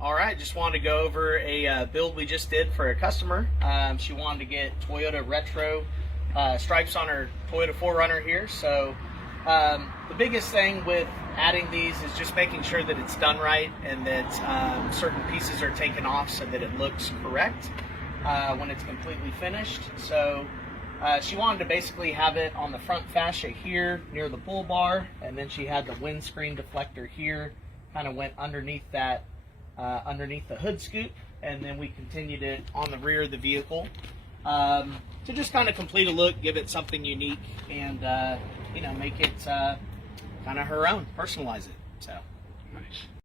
All right, just wanted to go over a build we just did for a customer. She wanted to get Toyota retro stripes on her Toyota 4Runner here. So the biggest thing with adding these is just making sure that it's done right and that certain pieces are taken off so that it looks correct when it's completely finished. So she wanted to basically have it on the front fascia here near the bull bar, and then she had the windscreen deflector here, kind of went underneath that, underneath the hood scoop, and then we continued it on the rear of the vehicle to just kind of complete a look, give it something unique, and you know, make it kind of her own, personalize it. So Nice.